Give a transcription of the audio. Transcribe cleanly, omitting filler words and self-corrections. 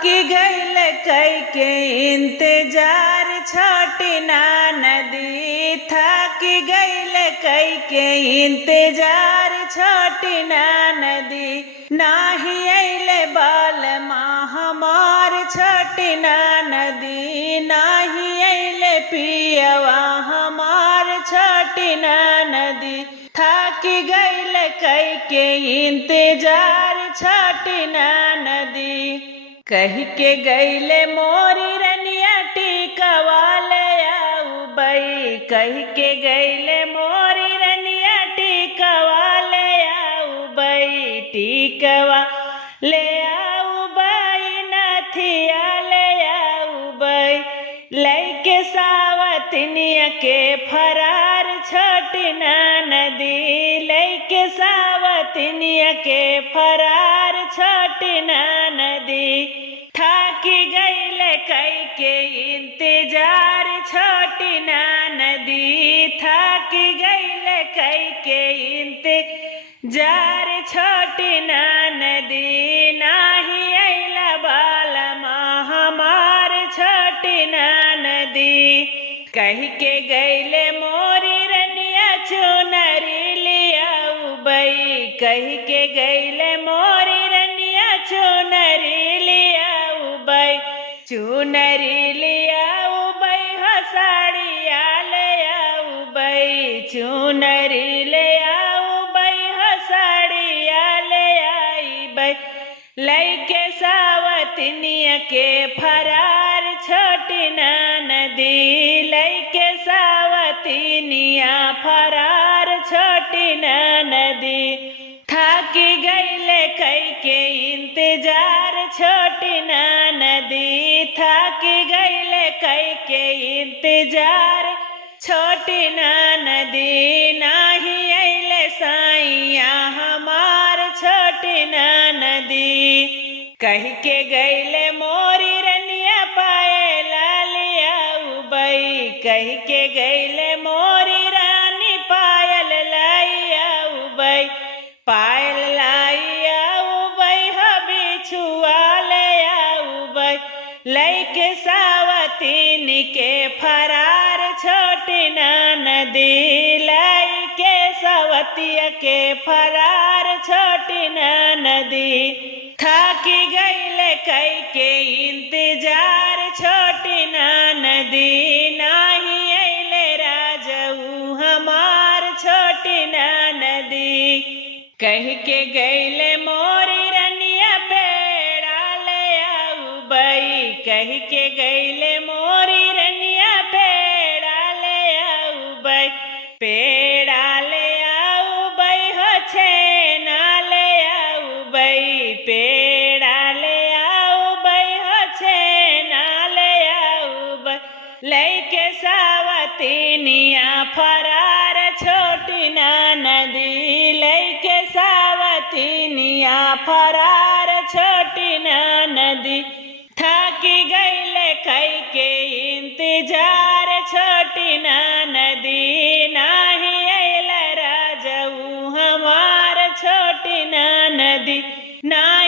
थाकी गईल कई के इंतजार छोटी ना नदी, थाकी गईल कई के इंतजार छोटी ना नदी। नाही अइले बाल हमार छोटी ना नदी, नाही अइले पियवा हमार छोटी ना नदी। थाकी गईल कई के इंतजार छोटी ना नदी। कही के गईले मोरी रनिया टीकवा ले आऊ बई, कही के गईले मोरी रनिया टीकवा ले आऊ बई, टीकवा ले आऊ बई, नथिया ले आऊ बई। लैके सावतनिया के फरार छोटी ना नदी, लैके सावतनिया के फरार छोटी ना नदी। थाकी गईले कई के इंतजार छोटी ना नदी, थाकी गईले कई के इंतजार छोटी ना नदी। नाही अइला बालमा हमार छोटी ना नदी। कही के गईले मोरी रनिया चुनरी लियाऊ बई, कही के गईले मोरी रनिया चुनरी लियाऊ बई, चुनरी लियाऊ बई हो साड़िया ले आऊ बई, चुनरी ले आऊ बई हो साड़िया ले आई बई। लैके सावतनिया के फरार छोटी ना नदी, लैके सावतनिया फरार छोटी ना नदी। थाकी गईले कई के इंतजार छोटी ना नदी, थाकी गईले कई के इंतजार छोटी ना नदी। नाही अइले साइया हमार छोटी ना नदी। कही के गईले मोरी रनिया पायला लियाऊ बई, कही के गईले मोरी रानी पायल लाइयाऊ बई, पायल लाइयाऊ बई हो बिछुआ ले आऊ बई। लैके सावतनी के फरार छोटी ना नदी, लैके सावतिया के फरार छोटी ना नदी। थाकी गईले कई के इंतजार छोटी ना नदी, नाही अइले राजऊ हमार छोटी ना नदी। कही के गईले मोरी रनिया पेड़ा ले आऊ बई, कही के गईले मोरी रनिया पेड़ा ले आऊ बई, पेड़ा ले आऊ बई हो छेना ले आऊ बई, पेड़ा ले आऊ बई हो छेना ले आऊ बई। लैके सावतनिया फरार छोटी ना नदी, लैके सावतनिया फरार छोटी ना नदी। थाकी गईले कई के इंतजार छोटी ना नदी, नाही अइला राजऊ हमार छोटी ना नदी। ना